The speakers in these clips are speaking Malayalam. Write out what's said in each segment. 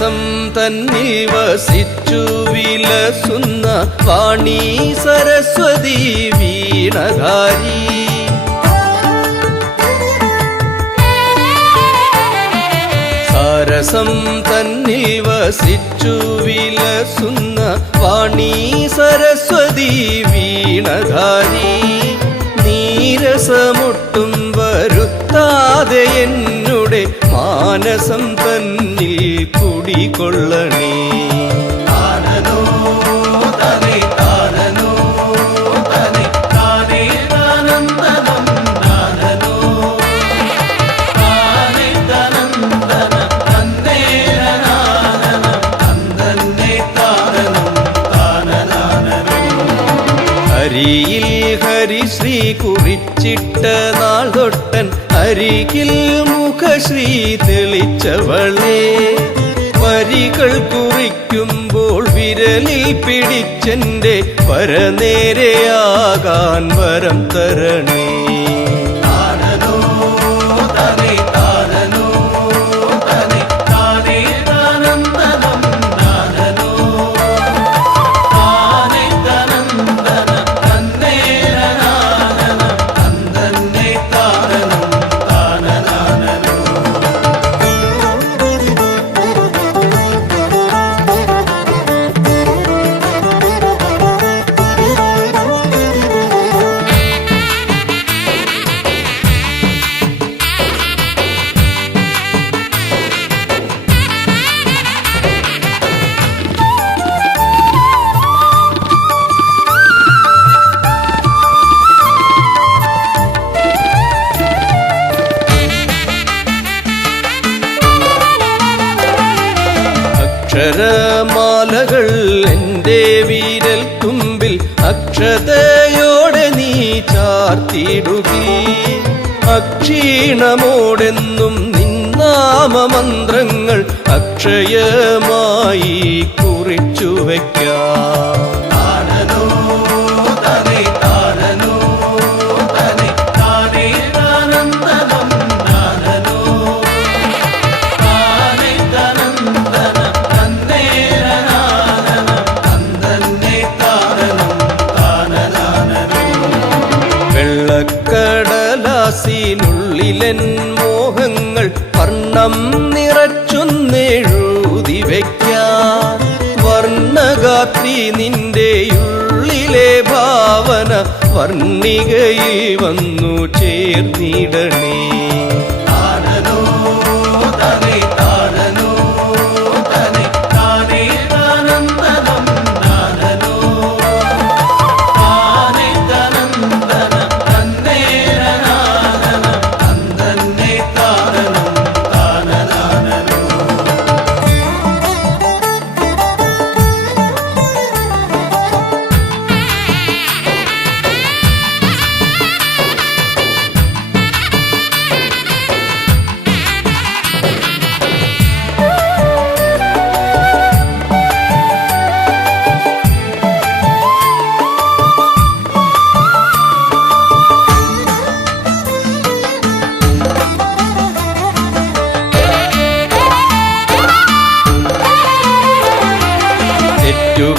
സരസം തന്നിൽ വസിച്ചു വിലസുന്ന വാണി സരസ്വതി വീണധാരി. സരസം തന്നിൽ വസിച്ചു വിലസുന്ന വാണി സരസ്വതി വീണധാരി. നീരസമൊട്ടും വരുത്താതെ എന്നുടെ മാനസം തന്നിൽ താനനം ഹരിയിൽ ഹരിശ്രീ കുറിച്ചിട്ട നാൾ തൊട്ടൻ അരികിൽ മുഖശ്രീ തെളിച്ചവളെ. വരികൾ കുറിക്കുമ്പോൾ വിരലിൽ പിടിച്ചെന്റെ വര നേരെയാകാൻ വരം തരണേ. അക്ഷരമാലകൾ എന്റെ വീരൽ തുമ്പിൽ അക്ഷതയോടെ നീ ചാർത്തിടുകി. അക്ഷീണമോടെന്നും നിന്നാമമന്ത്രങ്ങൾ അക്ഷയമായി കുറിച്ചു വയ്ക്കാം വർണഗാത്രി നിന്റെ ഉള്ളിലെ ഭാവന വർണികയിൽ വന്നു ചേർന്നിടണേ.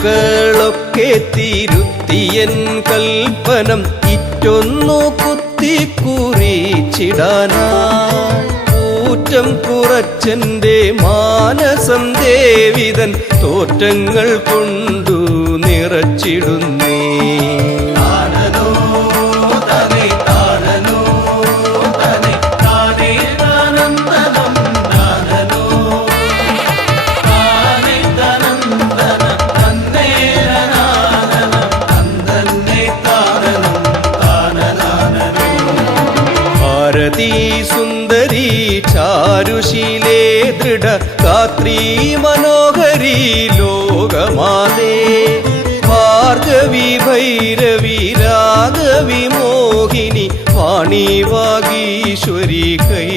തെറ്റുകളൊക്കെ തിരുത്തിയൻ കൽപ്പനം ഇറ്റൊന്നു കുത്തി കുറിച്ചിടാനാ കൂറ്റം കുറച്ചന്റെ മാനസം ദേവിതൻ തോറ്റങ്ങൾ കൊണ്ടു നിറച്ചിടുന്നേ. സുന്ദരി ചാരുശീലേ ദൃഢ ഗാത്രീ മനോഹരി ലോകമാതേ. ഭാർഗവി ഭൈരവി രാഘവി മോഹിനി വാണി വാഗീശ്വരി കൈ